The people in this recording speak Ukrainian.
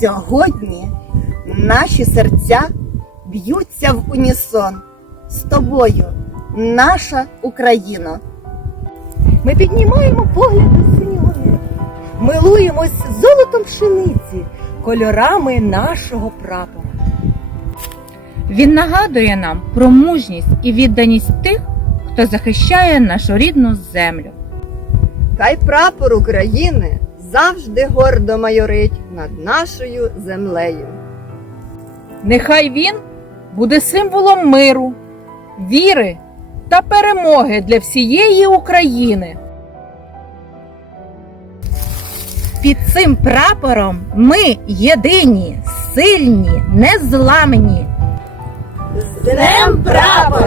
Сьогодні наші серця б'ються в унісон з тобою, наша Україна. Ми піднімаємо погляд до синього неба, милуємось золотом пшениці, кольорами нашого прапора. Він нагадує нам про мужність і відданість тих, хто захищає нашу рідну землю. Хай прапор України завжди гордо майорить над нашою землею. Нехай він буде символом миру, віри та перемоги для всієї України. Під цим прапором ми єдині, сильні, незламні. З Днем Днем Незалежності!